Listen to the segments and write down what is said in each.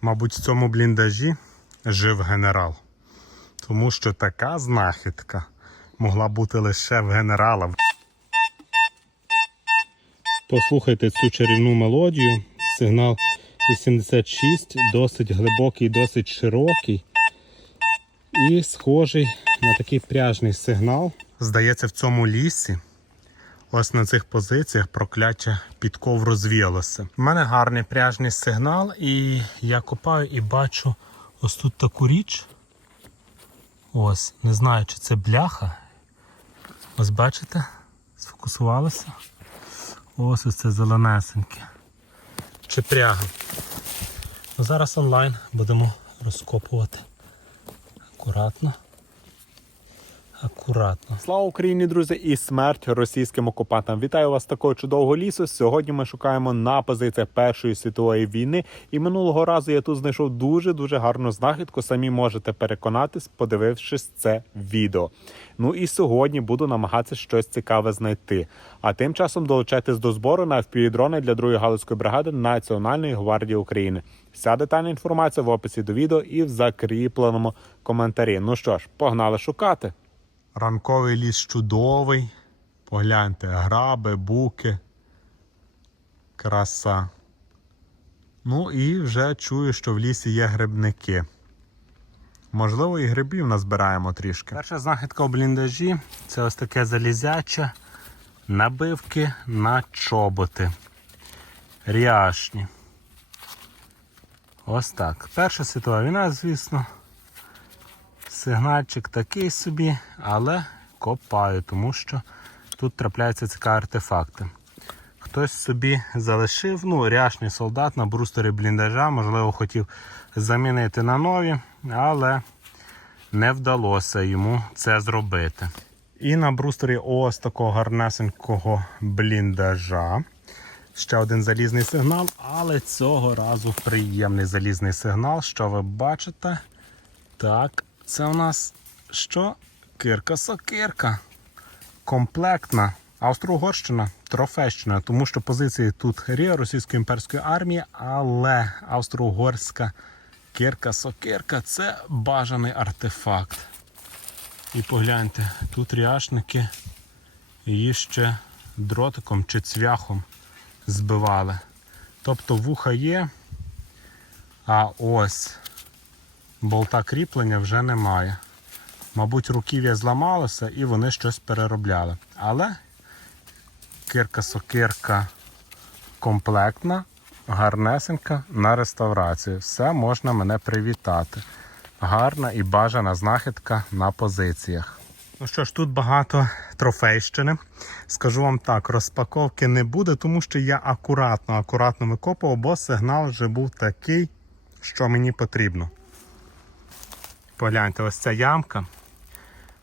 Мабуть, в цьому бліндажі жив генерал. Тому що така знахідка могла бути лише в генерала. Послухайте цю чарівну мелодію. Сигнал 86, досить глибокий, досить широкий. І схожий на такий пряжний сигнал. Здається, в цьому лісі Ось на цих позиціях прокляття підков розвіялося. У мене гарний пряжний сигнал, і я копаю і бачу ось тут таку річ. Ось, не знаю, чи це бляха. Ось бачите? Сфокусувалося. Ось ось це зеленесеньке. Чи пряга. Ну, зараз онлайн будемо розкопувати. Акуратно. Акуратно. Слава Україні, друзі, і смерть російським окупантам. Вітаю вас такого чудового лісу. Сьогодні ми шукаємо на позиціях Першої світової війни. І минулого разу я тут знайшов дуже дуже гарну знахідку. Самі можете переконатись, подивившись це відео. Ну і сьогодні буду намагатися щось цікаве знайти. А тим часом долучайтесь до збору на FPV-дрони для другої галицької бригади Національної гвардії України. Вся детальна інформація в описі до відео і в закріпленому коментарі. Ну що ж, погнали шукати. Ранковий ліс чудовий. Погляньте, граби, буки. Краса. Ну і вже чую, що в лісі є грибники. Можливо, і грибів назбираємо трішки. Перша знахідка у бліндажі це ось таке залізяче набивки на чоботи. Ряшні. Ось так. Перша світова війна, звісно. Сигнальчик такий собі, але копаю, тому що тут трапляються цікаві артефакти. Хтось собі залишив, ну, ряшний солдат на брустері бліндажа, можливо, хотів замінити на нові, але не вдалося йому це зробити. І на брустері ось такого гарнесенького бліндажа. Ще один залізний сигнал, але цього разу приємний залізний сигнал. Що ви бачите? Так, це у нас що? Кирка-сокирка. Комплектна. Австро-Угорщина, трофейщина, тому що позиції тут рія російської імперської армії, але австро-угорська кирка-сокирка це бажаний артефакт. І погляньте, тут ряшники її ще дротиком чи цвяхом збивали. Тобто вуха є, а ось болта кріплення вже немає. Мабуть, руків'я зламалося і вони щось переробляли. Але кирка-сокирка комплектна, гарнесенька на реставрацію. Все можна мене привітати. Гарна і бажана знахідка на позиціях. Ну що ж, тут багато трофейщини. Скажу вам так, розпаковки не буде, тому що я акуратно, акуратно викопував, бо сигнал вже був такий, що мені потрібно. Погляньте, ось ця ямка.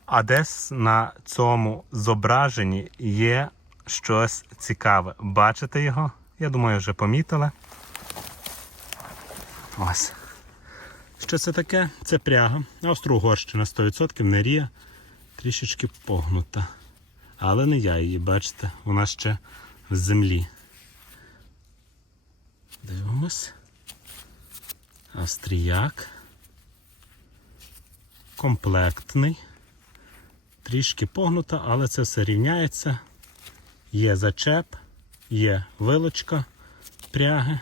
А десь на цьому зображенні є щось цікаве. Бачите його? Я думаю, вже помітили. Ось. Що це таке? Це пряга. Австро-Угорщина 100% не рія. Трішечки погнута. Але не я її, бачите, вона ще в землі. Дивимось. Австріяк. Комплектний. Трішки погнута, але це все рівняється. Є зачеп, є вилочка пряги.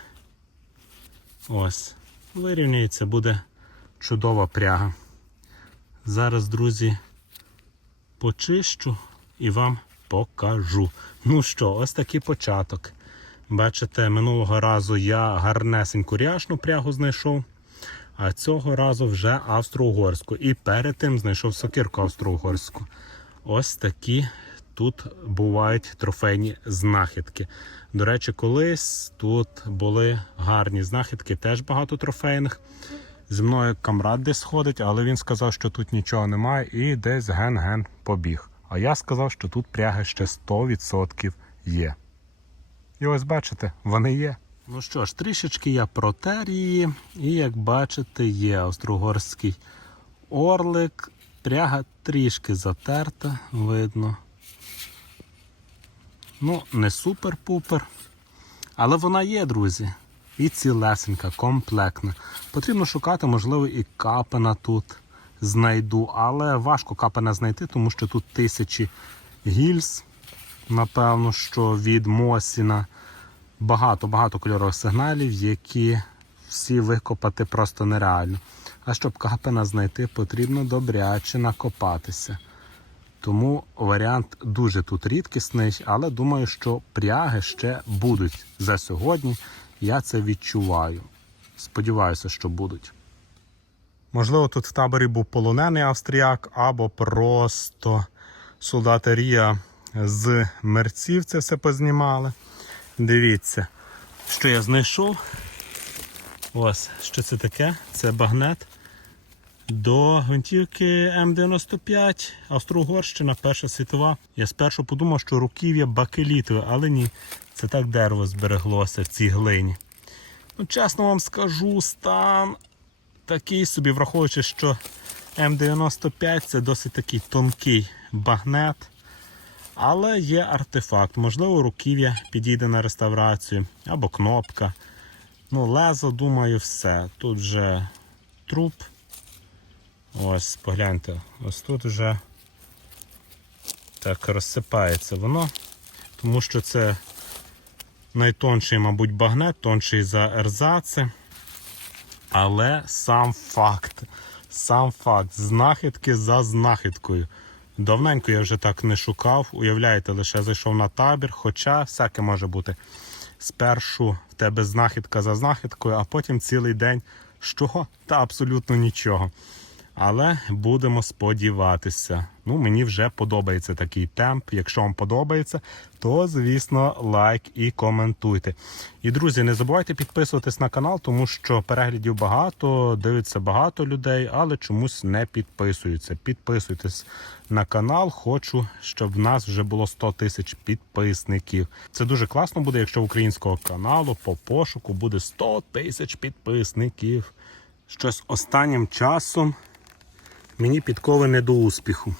Ось. Вирівняється, буде чудова пряга. Зараз, друзі, почищу і вам покажу. Ну що, ось такий початок. Бачите, минулого разу я гарнесеньку ряшну прягу знайшов, а цього разу вже австро-угорську. І перед тим знайшов сокирку австро-угорську. Ось такі тут бувають трофейні знахідки. До речі, колись тут були гарні знахідки, теж багато трофейних. Зі мною камрад десь ходить, але він сказав, що тут нічого немає, і десь ген-ген побіг. А я сказав, що тут пряги ще 100% є. І ось бачите, вони є. Ну що ж, трішечки я протер її, і як бачите, є австро-угорський орлик. Пряга трішки затерта, видно. Ну, не супер-пупер. Але вона є, друзі. І цілесенька, комплектна. Потрібно шукати, можливо, і капена тут знайду, але важко капена знайти, тому що тут тисячі гільз. Напевно, що від Мосіна багато-багато кольорових сигналів, які всі викопати просто нереально. А щоб капена знайти, потрібно добряче накопатися. Тому варіант дуже тут рідкісний, але думаю, що пряги ще будуть за сьогодні. Я це відчуваю. Сподіваюся, що будуть. Можливо, тут в таборі був полонений австріяк, або просто солдати Рія з мерців це все познімали. Дивіться, що я знайшов. Ось, що це таке? Це багнет до гвинтівки М95, Австро-Угорщина, Перша світова. Я спершу подумав, що руків'я бакелітове, але ні, це так дерево збереглося в цій глині. Ну, чесно вам скажу, стан такий собі, враховуючи, що М95 це досить такий тонкий багнет. Але є артефакт. Можливо, руків'я підійде на реставрацію або кнопка. Ну, лезо, думаю, все. Тут вже труп. Ось, погляньте, ось тут вже так розсипається воно, тому що це найтонший, мабуть, багнет, тонший за ерзаци. Але сам факт, сам факт, знахідки за знахідкою. Давненько я вже так не шукав. Уявляєте, лише зайшов на табір, хоча всяке може бути. Спершу в тебе знахідка за знахідкою, а потім цілий день що? Та абсолютно нічого. Але будемо сподіватися. Ну, мені вже подобається такий темп. Якщо вам подобається, то звісно лайк і коментуйте. І друзі, не забувайте підписуватись на канал, тому що переглядів багато, дивиться багато людей, але чомусь не підписуються. Підписуйтесь на канал. Хочу, щоб в нас вже було 100 тисяч підписників. Це дуже класно буде, якщо українського каналу по пошуку буде 100 тисяч підписників. Щось останнім часом мені підкови не до успіху.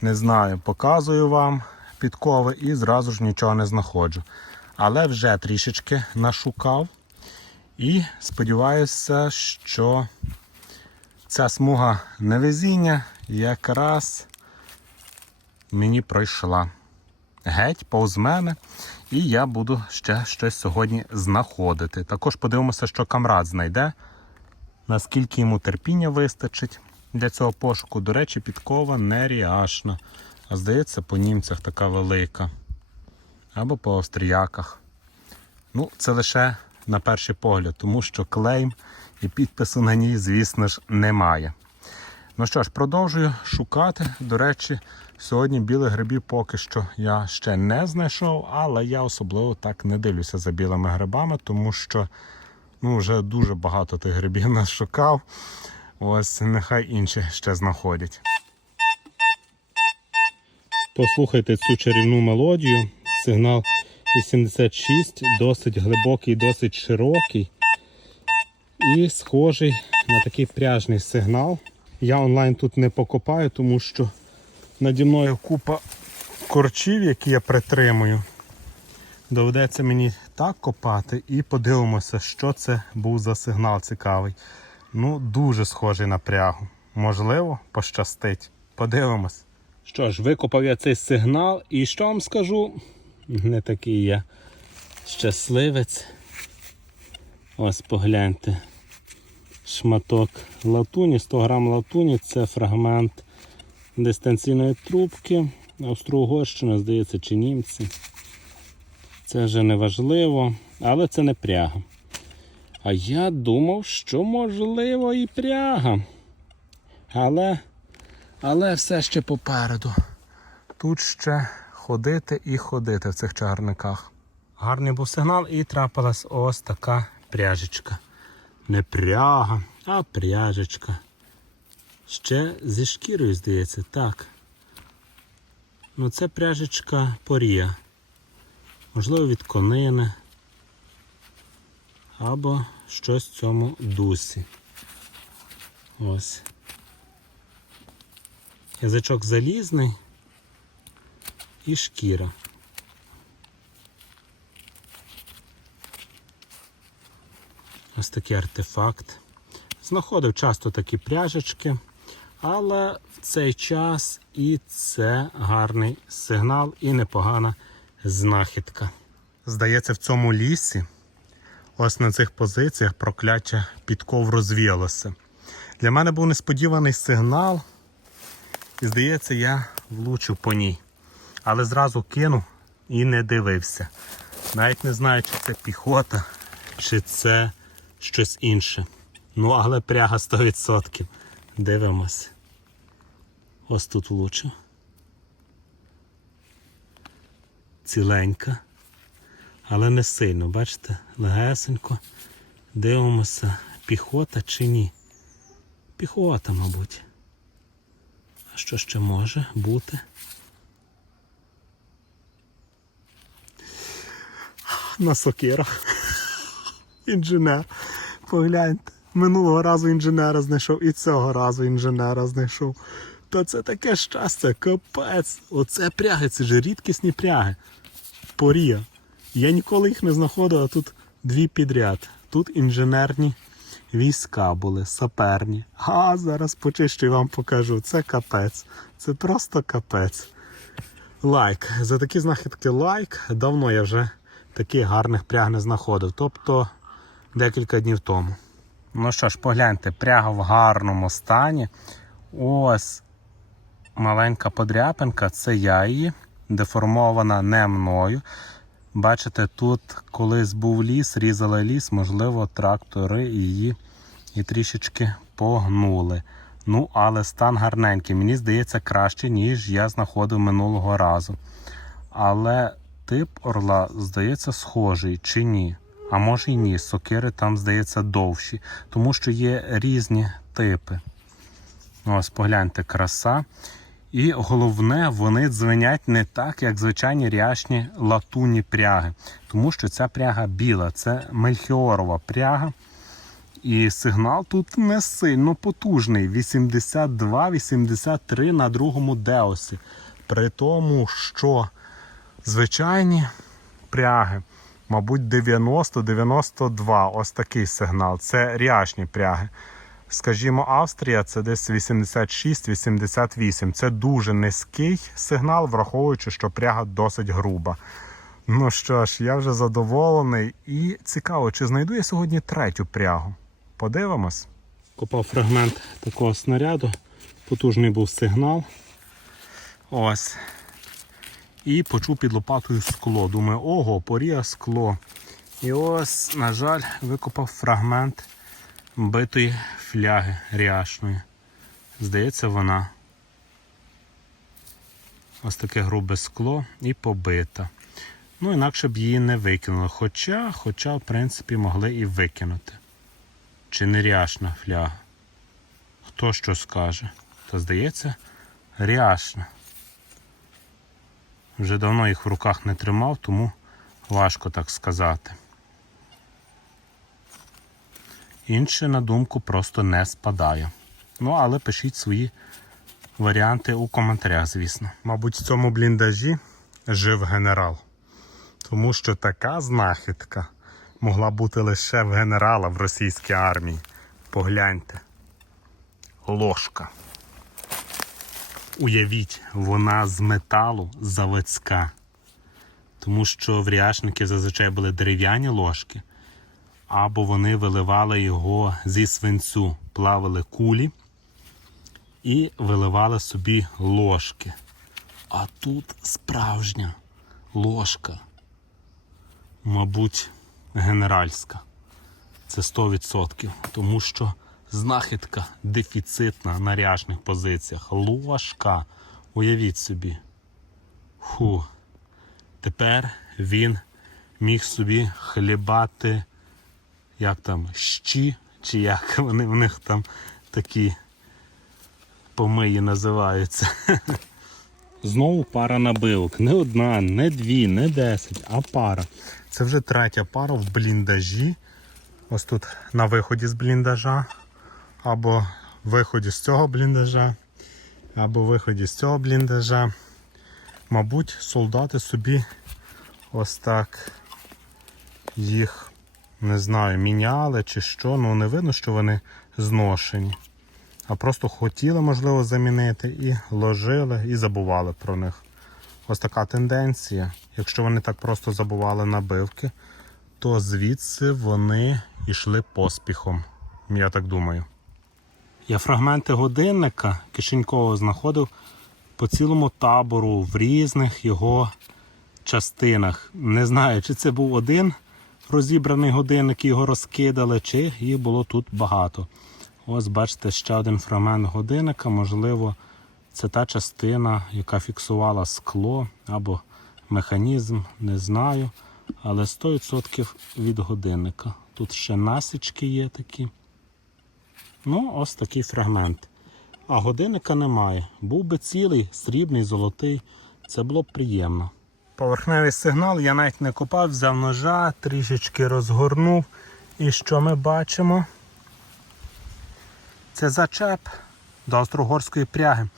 Не знаю, показую вам підкови і зразу ж нічого не знаходжу. Але вже трішечки нашукав. І сподіваюся, що ця смуга невезіння якраз мені пройшла. Геть повз мене, і я буду ще щось сьогодні знаходити. Також подивимося, що камрад знайде, наскільки йому терпіння вистачить для цього пошуку. До речі, підкова неріашна. А здається, по німцях така велика. Або по австріяках. Ну, це лише на перший погляд, тому що клейм і підпису на ній, звісно ж, немає. Ну що ж, продовжую шукати. До речі, сьогодні білих грибів поки що я ще не знайшов, але я особливо так не дивлюся за білими грибами, тому що ну, вже дуже багато тих грибів нас шукав. Ось нехай інші ще знаходять. Послухайте цю чарівну мелодію. Сигнал 86, досить глибокий, досить широкий. І схожий на такий пряжний сигнал. Я онлайн тут не покопаю, тому що наді мною купа корчів, які я притримую. Доведеться мені так копати і подивимося, що це був за сигнал цікавий. Ну, дуже схожий на прягу. Можливо, пощастить. Подивимось. Що ж, викопав я цей сигнал, і що вам скажу? Не такий я щасливець. Ось погляньте. Шматок латуні, 100 грам латуні це фрагмент дистанційної трубки. Австро-Угорщина, здається, чи німці. Це вже не важливо, але це не пряга. А я думав, що можливо і пряга. Але, але все ще попереду. Тут ще ходити і ходити в цих чагарниках. Гарний був сигнал і трапилась ось така пряжечка. Не пряга, а пряжечка. Ще зі шкірою, здається, так. Ну це пряжечка порія. Можливо, від конини. Або щось в цьому дусі. Ось. Язичок залізний і шкіра. Ось такий артефакт. Знаходив часто такі пряжечки, але в цей час і це гарний сигнал і непогана знахідка. Здається, в цьому лісі, ось на цих позиціях, прокляття підков розвіялося. Для мене був несподіваний сигнал, і здається, я влучив по ній. Але зразу кинув і не дивився. Навіть не знаю, чи це піхота, чи це щось інше. Ну, але пряга 100%. Дивимось. Ось тут влучив. Ціленька. Але не сильно, бачите? Легесенько. Дивимося, піхота чи ні. Піхота, мабуть. А що ще може бути? На сокирах. Інженер. Погляньте. Минулого разу інженера знайшов і цього разу інженера знайшов. Та це таке щастя, капець. Оце пряги, це ж рідкісні пряги. Порія. Я ніколи їх не знаходив, а тут дві підряд. Тут інженерні війська були, саперні. А зараз почищу і вам покажу. Це капець. Це просто капець. Лайк. За такі знахідки лайк. Давно я вже таких гарних пряг не знаходив. Тобто декілька днів тому. Ну що ж, погляньте, пряга в гарному стані. Ось маленька подряпинка, це я її, деформована не мною. Бачите, тут колись був ліс, різали ліс, можливо, трактори її і трішечки погнули. Ну, але стан гарненький. Мені здається, краще, ніж я знаходив минулого разу. Але тип орла, здається, схожий чи ні. А може і ні. Сокири там, здається, довші, тому що є різні типи. Ось, погляньте, краса. І головне, вони дзвенять не так, як звичайні ряшні латунні пряги. Тому що ця пряга біла, це мельхіорова пряга. І сигнал тут не сильно потужний. 82-83 на другому деосі. При тому, що звичайні пряги, мабуть, 90-92. Ось такий сигнал. Це ряшні пряги. Скажімо, Австрія це десь 86-88. Це дуже низький сигнал, враховуючи, що пряга досить груба. Ну що ж, я вже задоволений і цікаво, чи знайду я сьогодні третю прягу. Подивимось. Копав фрагмент такого снаряду. Потужний був сигнал. Ось. І почув під лопатою скло. Думаю, ого, порія скло. І ось, на жаль, викопав фрагмент битої фляги ряшної. Здається, вона. Ось таке грубе скло і побита. Ну, інакше б її не викинули. Хоча, хоча, в принципі, могли і викинути. Чи не ряшна фляга? Хто що скаже? Та здається, ряшна. Вже давно їх в руках не тримав, тому важко так сказати. Інше на думку просто не спадає. Ну, але пишіть свої варіанти у коментарях, звісно. Мабуть, в цьому бліндажі жив генерал. Тому що така знахідка могла бути лише в генерала в російській армії. Погляньте. Ложка. Уявіть, вона з металу заводська. Тому що в ряшники зазвичай були дерев'яні ложки, або вони виливали його зі свинцю, плавили кулі і виливали собі ложки. А тут справжня ложка, мабуть, генеральська. Це 100%. Тому що знахідка дефіцитна на ряжних позиціях. Ложка. Уявіть собі. Фу. Тепер він міг собі хлібати, як там, щі, чи як вони в них там такі помиї називаються. Знову пара набивок. Не одна, не дві, не десять, а пара. Це вже третя пара в бліндажі. Ось тут на виході з бліндажа, або виході з цього бліндажа, або виході з цього бліндажа. Мабуть, солдати собі ось так їх не знаю, міняли чи що, ну не видно, що вони зношені. А просто хотіли, можливо, замінити і ложили, і забували про них. Ось така тенденція. Якщо вони так просто забували набивки, то звідси вони йшли поспіхом. Я так думаю. Я фрагменти годинника кишенькового знаходив по цілому табору в різних його частинах. Не знаю, чи це був один розібраний годинник, його розкидали, чи їх було тут багато. Ось бачите, ще один фрагмент годинника. Можливо, це та частина, яка фіксувала скло або механізм, не знаю. Але 100% від годинника. Тут ще насічки є такі. Ну, ось такий фрагмент. А годинника немає. Був би цілий, срібний, золотий. Це було б приємно. Поверхневий сигнал я навіть не копав, взяв ножа, трішечки розгорнув. І що ми бачимо? Це зачеп до австрогорської пряги.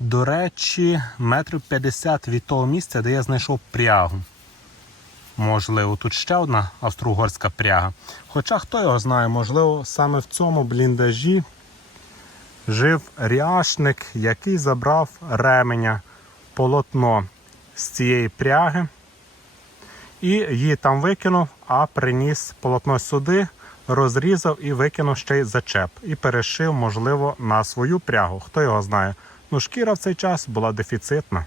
До речі, метрів 50 від того місця, де я знайшов прягу. Можливо, тут ще одна австро-угорська пряга. Хоча хто його знає, можливо, саме в цьому бліндажі жив ряшник, який забрав ременя полотно з цієї пряги і її там викинув, а приніс полотно сюди, розрізав і викинув ще й зачеп. І перешив, можливо, на свою прягу. Хто його знає. Ну, шкіра в цей час була дефіцитна.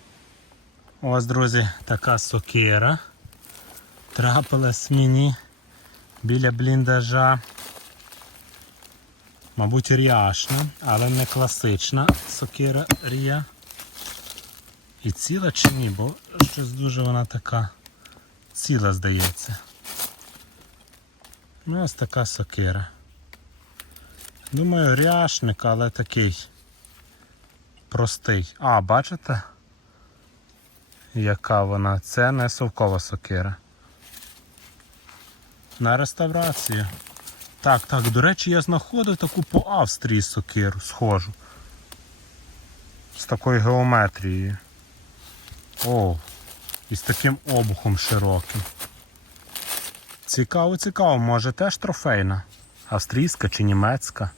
Ось, друзі, така сокира трапилась мені біля бліндажа. Мабуть, ряшна, але не класична сокира рія. І ціла чи ні, бо щось дуже вона така ціла, здається. Ну, ось така сокира. Думаю, ряшник, але такий простий. А, бачите? Яка вона? Це не совкова сокира. На реставрацію. Так, так, до речі, я знаходив таку по Австрії сокиру схожу. З такою геометрією. О, і з таким обухом широким. Цікаво, цікаво, може теж трофейна. Австрійська чи німецька.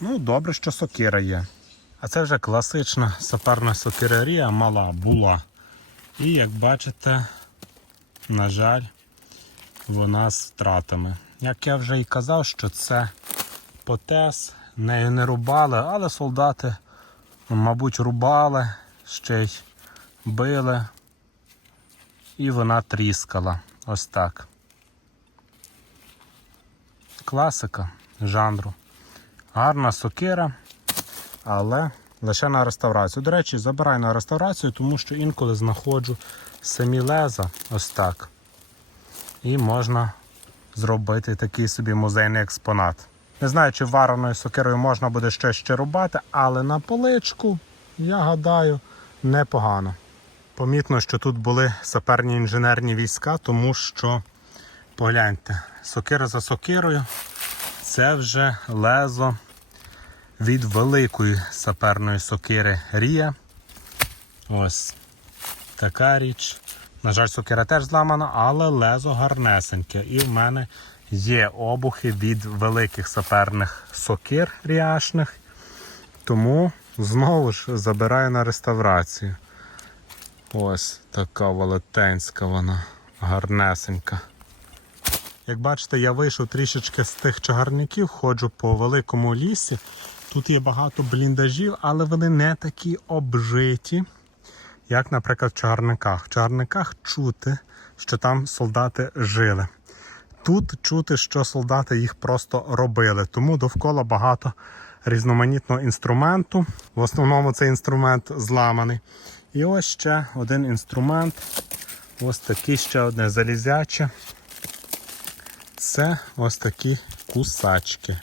Ну, добре, що сокира є. А це вже класична саперна сокирерія мала була. І як бачите, на жаль, вона з втратами. Як я вже і казав, що це потес, нею не рубали, але солдати, мабуть, рубали, ще й били, і вона тріскала. Ось так. Класика жанру. Гарна сокира, але лише на реставрацію. До речі, забираю на реставрацію, тому що інколи знаходжу самі леза ось так. І можна зробити такий собі музейний експонат. Не знаю, чи вареною сокирою можна буде щось ще рубати, але на поличку, я гадаю, непогано. Помітно, що тут були саперні інженерні війська, тому що, погляньте, сокира за сокирою це вже лезо від великої саперної сокири Рія. Ось така річ. На жаль, сокира теж зламана, але лезо гарнесеньке. І в мене є обухи від великих саперних сокир ріашних. Тому знову ж забираю на реставрацію. Ось така велетенська вона, гарнесенька. Як бачите, я вийшов трішечки з тих чагарників, ходжу по великому лісі. Тут є багато бліндажів, але вони не такі обжиті, як, наприклад, в чагарниках. В чагарниках чути, що там солдати жили. Тут чути, що солдати їх просто робили. Тому довкола багато різноманітного інструменту. В основному цей інструмент зламаний. І ось ще один інструмент. Ось такий ще одне залізяче. Це ось такі кусачки.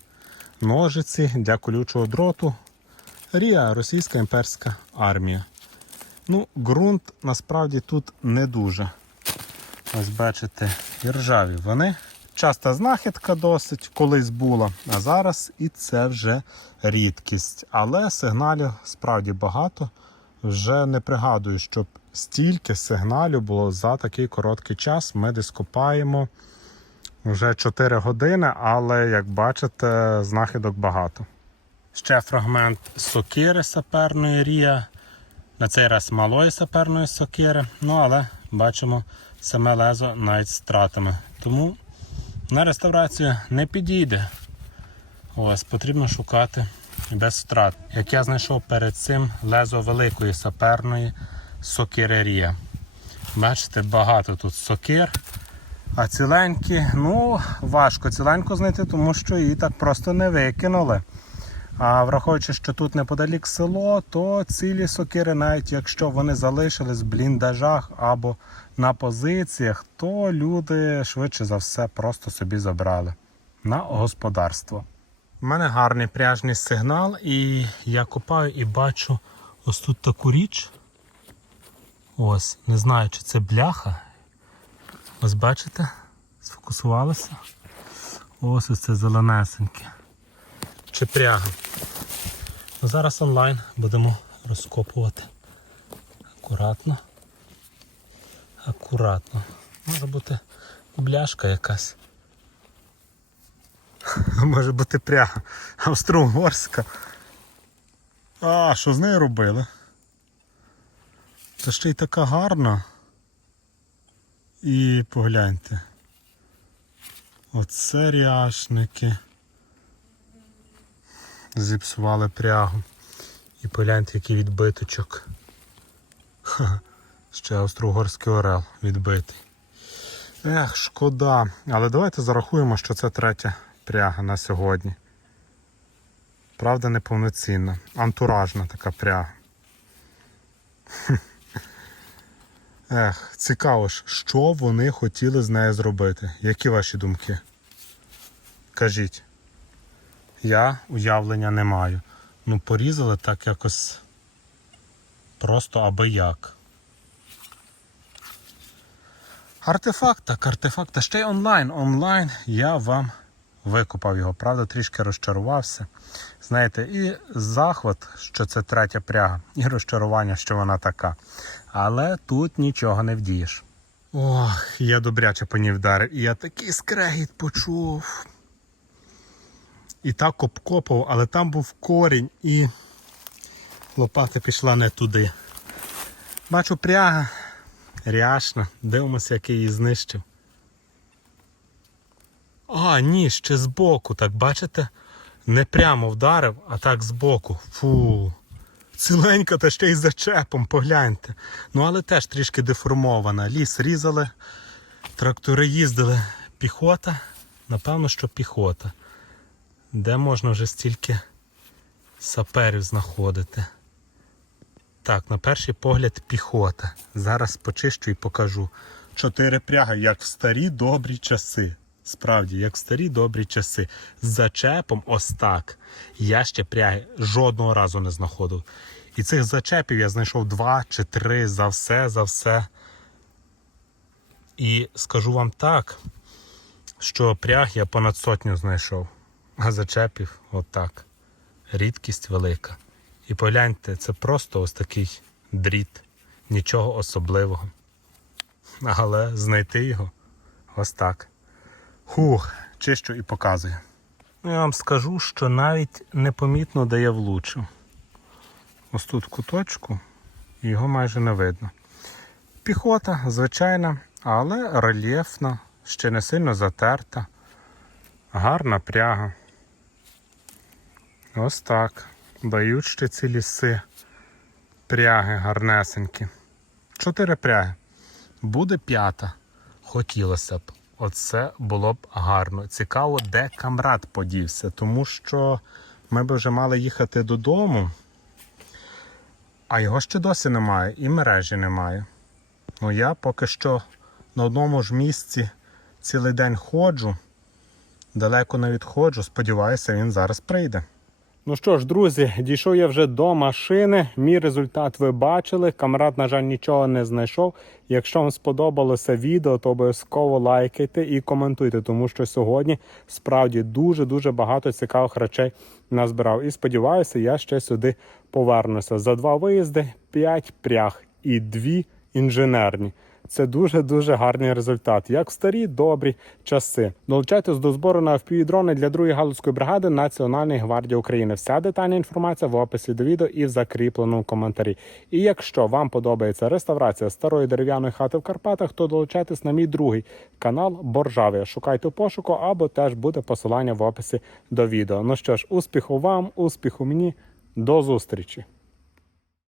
Ножиці для колючого дроту. Рія, російська імперська армія. Ну, ґрунт насправді тут не дуже. Ось бачите, і ржаві вони. Часта знахідка досить колись була, а зараз і це вже рідкість. Але сигналів справді багато. Вже не пригадую, щоб стільки сигналів було за такий короткий час. Ми десь копаємо Вже 4 години, але як бачите, знахідок багато. Ще фрагмент сокири саперної рія. На цей раз малої саперної сокири. Ну але бачимо саме лезо навіть з втратами. Тому на реставрацію не підійде. Ось потрібно шукати без втрат. Як я знайшов перед цим лезо великої саперної сокири рія. Бачите, багато тут сокир. А ціленькі, ну, важко ціленьку знайти, тому що її так просто не викинули. А враховуючи, що тут неподалік село, то цілі сокири, навіть якщо вони залишились в бліндажах або на позиціях, то люди швидше за все просто собі забрали на господарство. У мене гарний пряжний сигнал, і я копаю і бачу ось тут таку річ. Ось, не знаю, чи це бляха. Ось бачите? Сфокусувалося. Ось ось це зеленесеньке. Чи пряга. Ну, зараз онлайн будемо розкопувати. Акуратно. Акуратно. Може бути бляшка якась. Може бути пряга. Австро-Угорська. А, що з нею робили? Та ще й така гарна. І погляньте. Оце ряшники. Зіпсували прягу. І погляньте, який відбиточок. Ха, ще австро-угорський орел відбитий. Ех, шкода. Але давайте зарахуємо, що це третя пряга на сьогодні. Правда, неповноцінна. Антуражна така пряга. Ех, цікаво ж, що вони хотіли з нею зробити. Які ваші думки? Кажіть. Я уявлення не маю. Ну, порізали так якось просто аби як. Артефакт, так, артефакт, та ще й онлайн. Онлайн я вам викопав його, правда, трішки розчарувався. Знаєте, і захват, що це третя пряга, і розчарування, що вона така. Але тут нічого не вдієш. Ох, я добряче по ній вдарив, і я такий скрегіт почув. І так обкопав, але там був корінь і лопата пішла не туди. Бачу пряга ряшна, дивимося, як я її знищив. А, ні, ще збоку, так бачите? Не прямо вдарив, а так збоку. Фу. Ціленька та ще й зачепом, погляньте. Ну, але теж трішки деформована. Ліс різали, трактори їздили. Піхота, напевно, що піхота. Де можна вже стільки саперів знаходити? Так, на перший погляд піхота. Зараз почищу і покажу. Чотири пряги, як в старі добрі часи. Справді, як в старі добрі часи. З зачепом ось так. Я ще пряги жодного разу не знаходив. І цих зачепів я знайшов два чи три за все, за все. І скажу вам так, що пряг я понад сотню знайшов, а зачепів отак. Рідкість велика. І погляньте, це просто ось такий дріт, нічого особливого. Але знайти його ось так. Хух, чищу і показую. Ну, Я вам скажу, що навіть непомітно, де я влучив. Ось тут куточку, його майже не видно. Піхота, звичайна, але рельєфна, ще не сильно затерта. Гарна пряга. Ось так. Дають ще ці ліси. Пряги гарнесенькі. Чотири пряги. Буде п'ята. Хотілося б. Оце було б гарно. Цікаво, де камрад подівся, тому що ми б вже мали їхати додому, а його ще досі немає, і мережі немає. Ну я поки що на одному ж місці цілий день ходжу, далеко не відходжу. Сподіваюся, він зараз прийде. Ну що ж, друзі, дійшов я вже до машини. Мій результат ви бачили. Камрад, на жаль, нічого не знайшов. Якщо вам сподобалося відео, то обов'язково лайкайте і коментуйте, тому що сьогодні справді дуже дуже багато цікавих речей назбирав. І сподіваюся, я ще сюди повернуся. За два виїзди, п'ять пряг і дві інженерні. Це дуже дуже гарний результат, як в старі добрі часи. Долучайтесь до збору на FPV-дрони для другої галузької бригади Національної гвардії України. Вся детальна інформація в описі до відео і в закріпленому коментарі. І якщо вам подобається реставрація старої дерев'яної хати в Карпатах, то долучайтесь на мій другий канал Боржави. Шукайте пошуку або теж буде посилання в описі до відео. Ну що ж, успіху вам, успіху мені, до зустрічі!